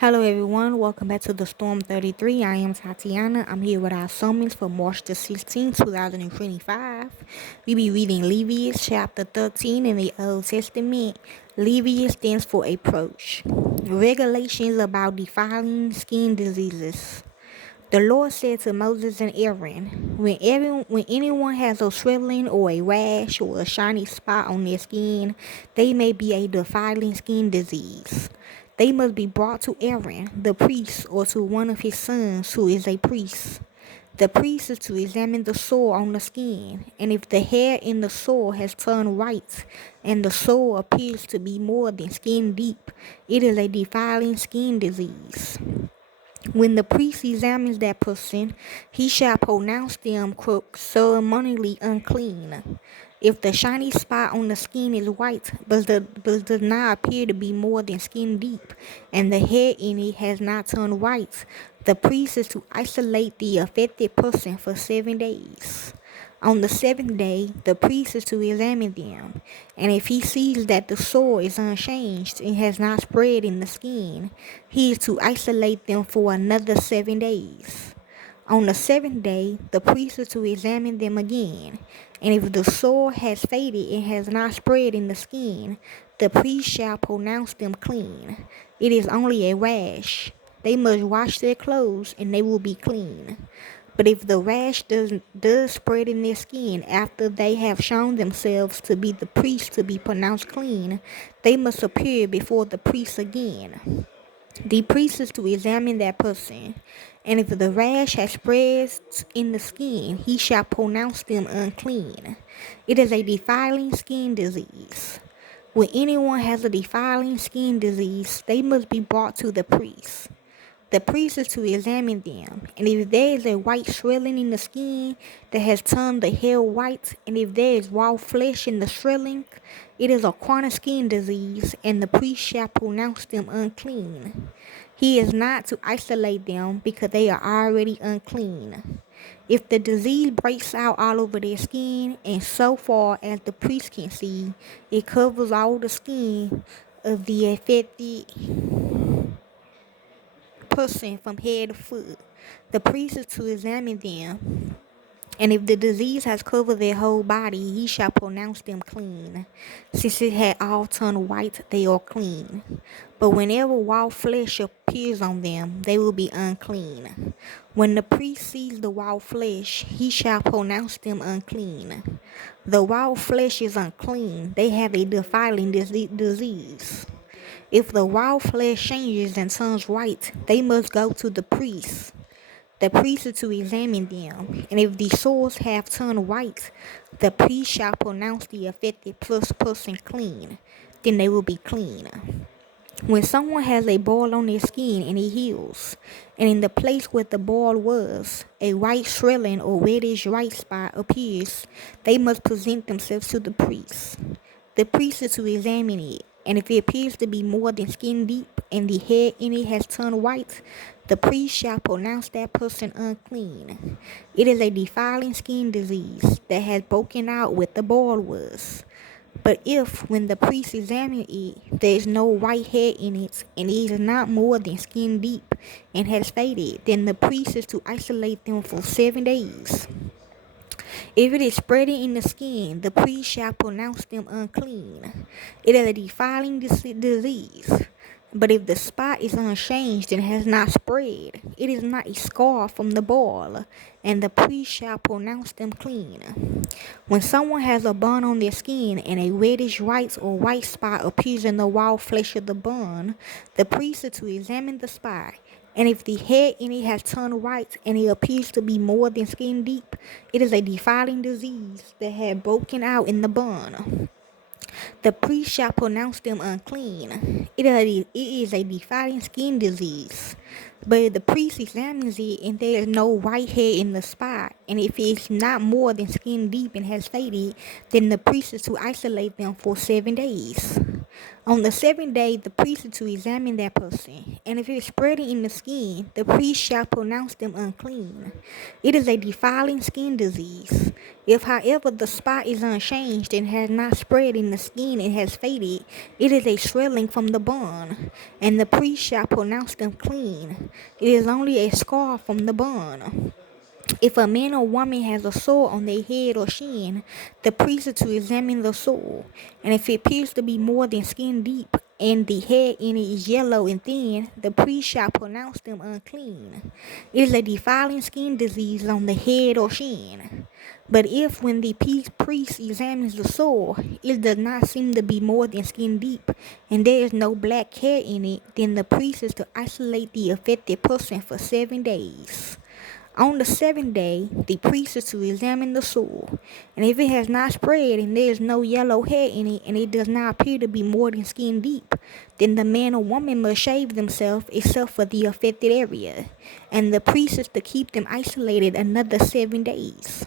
Hello everyone, welcome back to the Storm 33. I am Tatiana. I'm here with our sermons for March the 16th, 2025. We be reading Leviticus chapter 13 in the Old Testament. Leviticus stands for approach. Regulations about defiling skin diseases. The Lord said to Moses and Aaron, when anyone has a swelling or a rash or a shiny spot on their skin, they may be a defiling skin disease. They must be brought to Aaron, the priest, or to one of his sons who is a priest. The priest is to examine the sore on the skin, and if the hair in the sore has turned white, and the sore appears to be more than skin deep, it is a defiling skin disease. When the priest examines that person, he shall pronounce them ceremonially unclean. If the shiny spot on the skin is white, but does not appear to be more than skin deep, and the hair in it has not turned white, the priest is to isolate the affected person for 7 days. On the seventh day, the priest is to examine them, and if he sees that the sore is unchanged and has not spread in the skin, he is to isolate them for another 7 days. On the seventh day, the priest is to examine them again, and if the sore has faded and has not spread in the skin, the priest shall pronounce them clean. It is only a rash. They must wash their clothes, and they will be clean. But if the rash does spread in their skin after they have shown themselves to be the priest to be pronounced clean, they must appear before the priest again. The priest is to examine that person, and if the rash has spread in the skin, he shall pronounce them unclean. It is a defiling skin disease. When anyone has a defiling skin disease, they must be brought to the priest. The priest is to examine them, and if there is a white swelling in the skin that has turned the hair white, and if there is raw flesh in the swelling, it is a chronic skin disease, and the priest shall pronounce them unclean. He is not to isolate them because they are already unclean. If the disease breaks out all over their skin, and so far as the priest can see, it covers all the skin of the affected person from head to foot, the priest is to examine them, and if the disease has covered their whole body, he shall pronounce them clean. Since it had all turned white, they are clean. But whenever raw flesh appears on them, they will be unclean. When the priest sees the raw flesh, he shall pronounce them unclean. The raw flesh is unclean, they have a defiling disease. If the raw flesh changes and turns white, they must go to the priest. The priest is to examine them, and if the sores have turned white, the priest shall pronounce the affected person clean. Then they will be clean. When someone has a boil on their skin and it heals, and in the place where the boil was, a white swelling or reddish white spot appears, they must present themselves to the priest. The priest is to examine it, and if it appears to be more than skin deep and the hair in it has turned white, the priest shall pronounce that person unclean. It is a defiling skin disease that has broken out where the boil was. But if, when the priest examines it, there is no white hair in it, and it is not more than skin deep and has faded, then the priest is to isolate them for 7 days. If it is spreading in the skin, the priest shall pronounce them unclean. It is a defiling disease. But if the spot is unchanged and has not spread, it is not a scar from the boil, and the priest shall pronounce them clean. When someone has a burn on their skin and a reddish white or white spot appears in the raw flesh of the burn, the priest is to examine the spot, and if the hair in it has turned white and it appears to be more than skin deep, it is a defiling disease that had broken out in the burn. The priest shall pronounce them unclean. It is a defiling skin disease. But if the priest examines it and there is no white hair in the spot, and if it's not more than skin deep and has faded, then the priest is to isolate them for 7 days. On the 7th day, the priest is to examine that person, and if it is spreading in the skin, the priest shall pronounce them unclean. It is a defiling skin disease. If, however, the spot is unchanged and has not spread in the skin and has faded, it is a swelling from the bone, and the priest shall pronounce them clean. It is only a scar from the bone. If a man or woman has a sore on their head or shin, the priest is to examine the sore, and if it appears to be more than skin deep, and the hair in it is yellow and thin, the priest shall pronounce them unclean. It is a defiling skin disease on the head or shin. But if, when the priest examines the sore, it does not seem to be more than skin deep, and there is no black hair in it, then the priest is to isolate the affected person for 7 days. On the 7th day, the priest is to examine the sore, and if it has not spread and there is no yellow hair in it, and it does not appear to be more than skin deep, then the man or woman must shave themselves except for the affected area, and the priest is to keep them isolated another 7 days.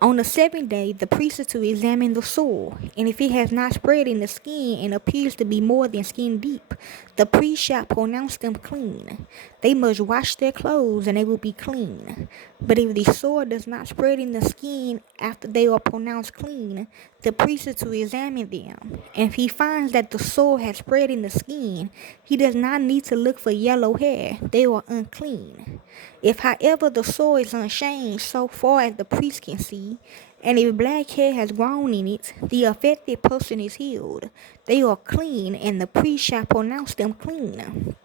On the 7th day, the priest is to examine the sore, and if it has not spread in the skin and appears to be more than skin deep, the priest shall pronounce them clean. They must wash their clothes, and they will be clean. But if the sore does not spread in the skin after they are pronounced clean, the priest is to examine them, and if he finds that the sore has spread in the skin, he does not need to look for yellow hair. They are unclean. If, however, the sore is unchanged so far as the priest can see, and if black hair has grown in it, the affected person is healed. They are clean, and the priest shall pronounce them clean.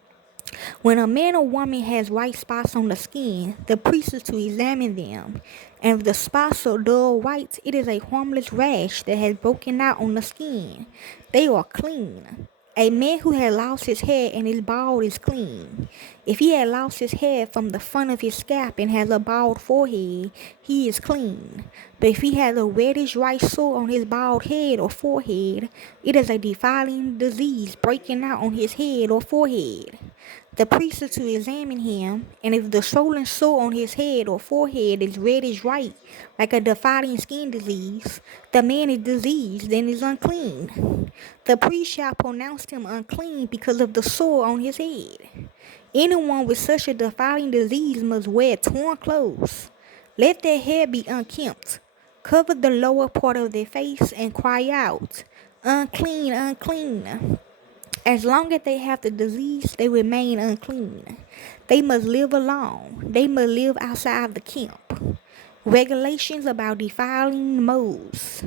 When a man or woman has white spots on the skin, the priest is to examine them, and if the spots are dull white, it is a harmless rash that has broken out on the skin. They are clean. A man who has lost his hair and is bald is clean. If he has lost his hair from the front of his scalp and has a bald forehead, he is clean. But if he has a reddish white sore on his bald head or forehead, it is a defiling disease breaking out on his head or forehead. The priest is to examine him, and if the swollen sore on his head or forehead is reddish white, like a defiling skin disease, the man is diseased and is unclean. The priest shall pronounce him unclean because of the sore on his head. Anyone with such a defiling disease must wear torn clothes. Let their hair be unkempt. Cover the lower part of their face and cry out, "Unclean, unclean." As long as they have the disease, they remain unclean. They must live alone. They must live outside the camp. Regulations about defiling molds.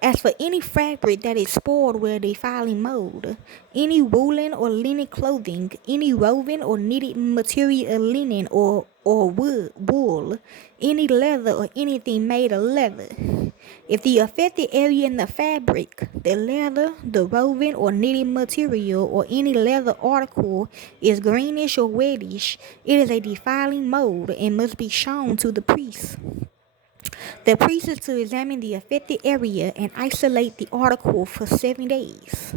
As for any fabric that is spoiled with a defiling mold, any woolen or linen clothing, any woven or knitted material of linen or wool, any leather or anything made of leather. If the affected area in the fabric, the leather, the woven or knitted material, or any leather article is greenish or reddish, it is a defiling mold and must be shown to the priest. The priest is to examine the affected area and isolate the article for 7 days.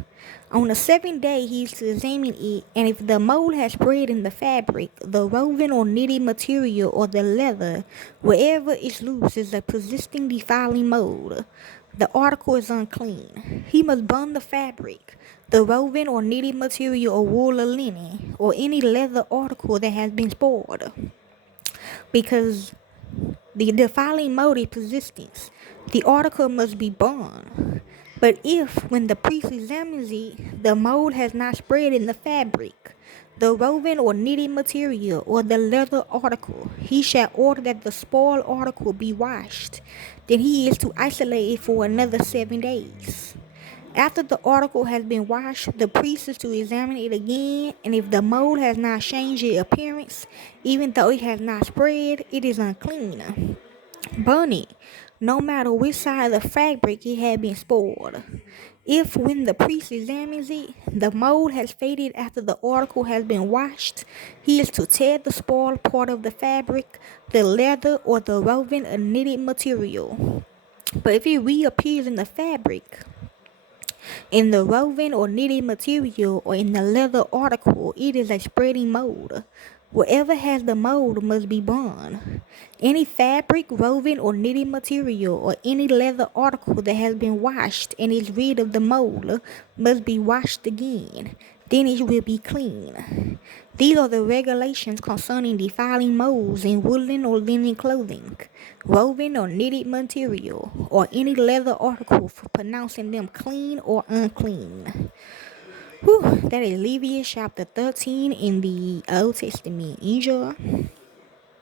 On the 7th day, he is to examine it, and if the mold has spread in the fabric, the woven or knitted material, or the leather, wherever is loose is a persisting defiling mold. The article is unclean. He must burn the fabric, the woven or knitted material or wool or linen, or any leather article that has been spoiled, because the defiling mold is persistence. The article must be burned. But if, when the priest examines it, the mold has not spread in the fabric, the woven or knitted material, or the leather article, he shall order that the spoiled article be washed. Then he is to isolate it for another 7 days. After the article has been washed, the priest is to examine it again, and if the mold has not changed its appearance, even though it has not spread, it is unclean. Burn it, no matter which side of the fabric it had been spoiled. If, when the priest examines it, the mold has faded after the article has been washed, he is to tear the spoiled part of the fabric, the leather, or the woven or knitted material. But if it reappears in the fabric, In the woven or knitted material or in the leather article, it is a spreading mold. Whatever has the mold must be burned. Any fabric, woven, or knitted material or any leather article that has been washed and is rid of the mold must be washed again. Then it will be clean. These are the regulations concerning defiling molds in woolen or linen clothing, woven or knitted material, or any leather article for pronouncing them clean or unclean. That is Leviticus chapter 13 in the Old Testament. Enjoy.